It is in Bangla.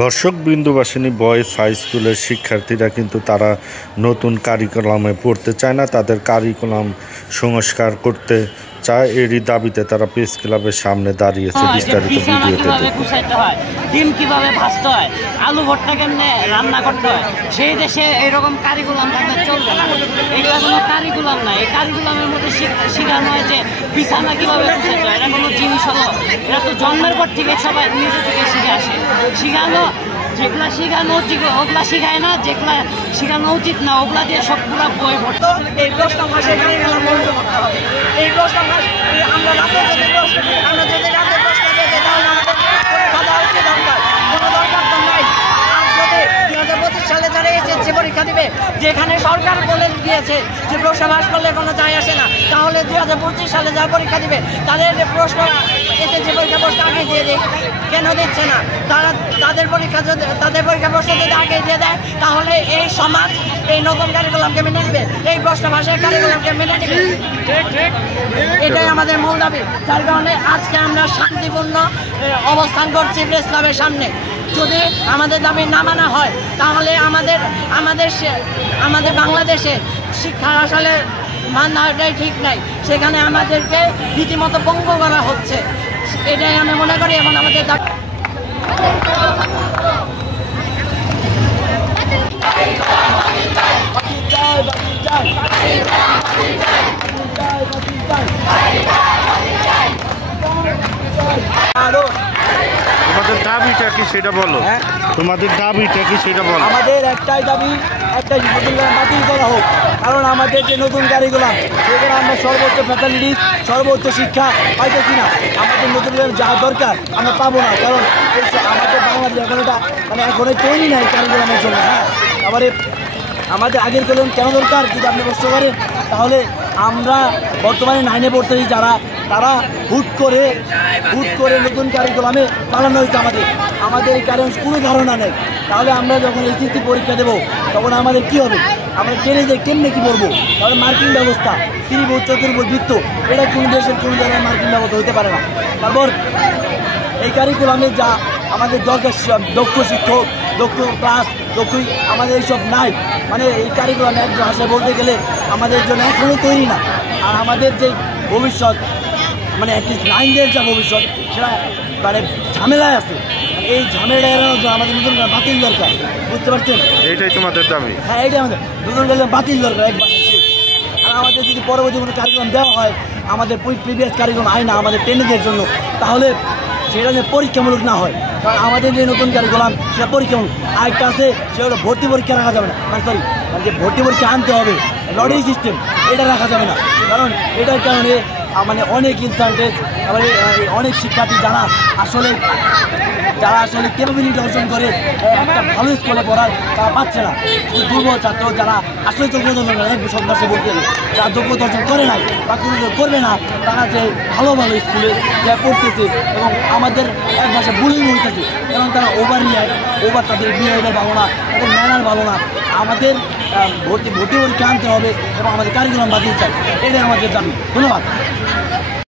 দর্শক বিন্দুবাসিনী বয়েজ হাই স্কুলের শিক্ষার্থীরা কিন্তু তারা নতুন কারিকুলামে পড়তে চায় না, তাদের কারিকুলাম সংস্কার করতে চায়। এরই দাবিতে তারা প্রেস ক্লাবের সামনে দাঁড়িয়েছে। বিস্তারিত ভিডিওতে ডিম কিভাবে ভাজতে হয়, আলু ভর্তা কেমনে রান্না করতে হয়, সেই দেশে এরকম কারিকুলাম থাকলে চলবে না। এগুলো কোনো কারিকুলাম না। এই কারিকুলামের মধ্যে শেখানো হয় যে বিছানা কিভাবে গুছাইতে হয়। এটা কোনো জিনিস হলো, এটা তো জন্মের পর থেকে সবাই নিজে থেকে শিখে আসে। শিখানো যেগুলা শেখানো উচিত ওগুলা শেখায় না, যেগুলা শেখানো উচিত না ওগুলা দিয়ে সবগুলা বই ভর্তি। এই প্রশ্ন ভাষায় কারিকুলাম বন্ধ করতে হবে। এই প্রশ্ন আমরা রাতে যদি প্রশ্ন দিয়েছি তাহলে আমাদের কথা হচ্ছে দরকার, কোনো দরকার তো নাই। আর যদি 2025 সালে যারা এসএসসি পরীক্ষা দিবে, যেখানে সরকার বলে দিয়েছে যে প্রশ্ন ফাঁস করলে কোনো যায় আসে না, তাহলে 2025 সালে যারা পরীক্ষা দিবে তাদের প্রশ্ন এসএসসি পরীক্ষা প্রশ্ন আগে দিয়ে দেয়। কেন দিচ্ছে না? তাদের পরীক্ষা প্রশ্ন যদি আগে দিয়ে দেয় তাহলে এই সমাজ এই নতুন কারিকুলামকে মেনে নেবে, এই প্রশ্ন ভাষার কারিকুলামকে মেনে নেবে। এটাই আমাদের মূল দাবি, যার কারণে আজকে আমরা শান্তিপূর্ণ অবস্থান করছি প্রেস ক্লাবের সামনে। যদি আমাদের দাবি না মানা হয় তাহলে আমাদের বাংলাদেশে শিক্ষা আসলে মানাটাই ঠিক নাই, সেখানে আমাদেরকে রীতিমতো পঙ্গু করা হচ্ছে। এটাই আমি মনে করি এবং আমাদের দাবি। তোমাদের দাবিটা কি সেটা বলো। তোমাদের দাবিটা কি সেটা বলো। আমাদের একটাই দাবি, একটা বাতিল করা হোক, কারণ আমাদের যে নতুন কারিকুলাম সেখানে আমরা সর্বোচ্চ ফ্যাসিলিটিস সর্বোচ্চ শিক্ষা পাইতেছি না। আমাদের নতুন যা দরকার আমরা পাবো না, কারণ আমাদের বাংলাদেশ এখন এটা এখনই তৈরি নাই কারিকুলামের জন্য। হ্যাঁ, তারপরে আমাদের আগের কলম কেন দরকার যদি আপনি প্রশ্ন করেন, তাহলে আমরা বর্তমানে 9-এ পড়তেছি যারা, তারা হুট করে নতুন কারিকুলামে পালানো হয়েছে। আমাদের এই কারণ কোনো ধারণা নেই। তাহলে আমরা যখন এসএসসি পরীক্ষা দেবো তখন আমাদের কি হবে? আমরা কেমনে কি করবো? তাহলে মার্কিং ব্যবস্থা, ত্রিভুজ চতুর্ভুজ বৃত্ত, এটা কোনো দেশের কোনো জায়গায় মার্কিং ব্যবস্থা হতে পারে না। তারপর এই কারিকুলামে যা আমাদের দরকার, দক্ষ শিক্ষক, দক্ষ ক্লাস, দক্ষই আমাদের এইসব নাই। এই কারিকুলাম এক ভাষায় বলতে গেলে আমাদের জন্য এখনও তৈরি না। আর আমাদের যে ভবিষ্যৎ অ্যাটলিস্ট 9-এর যা ভবিষ্যৎ সেটা ঝামেলায় আছে। এই ঝামেলা এড়ানোর জন্য আমাদের নতুন বাতিল দরকার, বুঝতে পারছেন? এইটাই তোমাদের দাবি। হ্যাঁ, এইটাই আমাদের নতুন কারিকুলাম বাতিল দরকার এক ভাষায় শেষ। আর আমাদের যদি পরবর্তী কোনো কারিকুলাম দেওয়া হয়, আমাদের প্রিভিয়াস কারিকুলাম হয় না আমাদের 10-এর জন্য, তাহলে সেটা যে পরীক্ষামূলক না হয়। কারণ আমাদের যে নতুন কারিকুলাম সেটা পরীক্ষামূলক। আরেকটা আছে, সেটা ভর্তি পরীক্ষা রাখা যাবে না। যে ভর্তি পরীক্ষা আনতে হবে, লটারি সিস্টেম, এটা রাখা যাবে না। কারণ এটার কারণে অনেক ইনসান্টেজ, অনেক শিক্ষার্থী যারা আসলে ক্যাপাবিলিটি অর্জন করে একটা ভালো স্কুলে পড়ার তারা পাচ্ছে না। দুর্বল ছাত্র যারা আসলে যোগ্যতা অর্জন করে, এক সন্ত্রাসে বলতে গেলে যারা যোগ্যতা অর্জন করে নাই বা কোনো করবে না, তারা যে ভালো স্কুলে যা পড়তেছে এবং আমাদের এক ভাষায় বুলিং হইতেছে, এবং তারা ওভার তাদের বিহেভিয়ার ভালো না, তাদের ম্যানার ভালো না। আমাদের ভর্তি পরীক্ষা আনতে হবে এবং আমাদের কারিকুলাম বাতিল চাই, এটাই আমাদের দাবি। ধন্যবাদ।